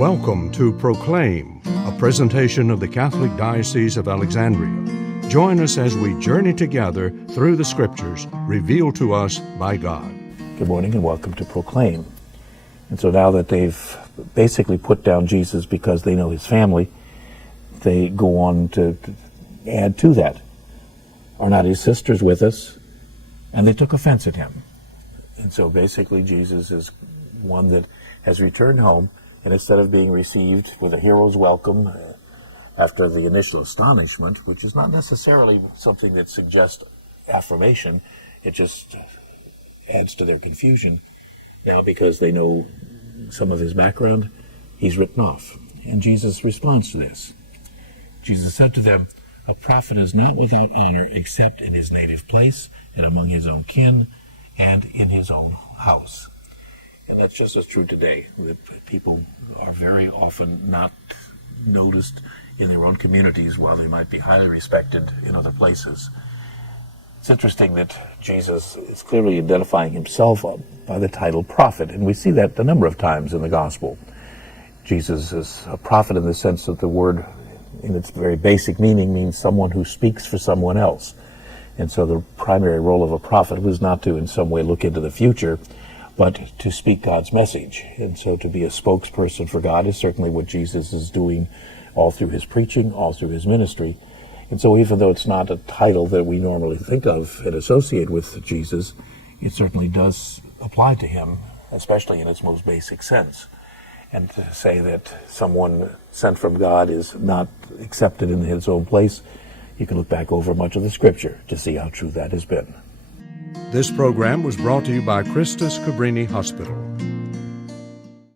Welcome to Proclaim, a presentation of the Catholic Diocese of Alexandria. Join us as we journey together through the Scriptures revealed to us by God. Good morning and welcome to Proclaim. And so now that they've basically put down Jesus because they know his family, they go on to add to that. Are not his sisters with us? And they took offense at him. And so basically Jesus is one that has returned home, and instead of being received with a hero's welcome after the initial astonishment, which is not necessarily something that suggests affirmation, it just adds to their confusion. Now, because they know some of his background, he's written off. And Jesus responds to this. Jesus said to them, "A prophet is not without honor except in his native place and among his own kin and in his own house." And that's just as true today, that people are very often not noticed in their own communities while they might be highly respected in other places. It's interesting that Jesus is clearly identifying himself by the title prophet, and we see that a number of times in the gospel. Jesus is a prophet in the sense that the word, in its very basic meaning, means someone who speaks for someone else. And so the primary role of a prophet was not to in some way look into the future, but to speak God's message. And so to be a spokesperson for God is certainly what Jesus is doing all through his preaching, all through his ministry. And so even though it's not a title that we normally think of and associate with Jesus, it certainly does apply to him, especially in its most basic sense. And to say that someone sent from God is not accepted in his own place, you can look back over much of the Scripture to see how true that has been. This program was brought to you by Christus Cabrini Hospital.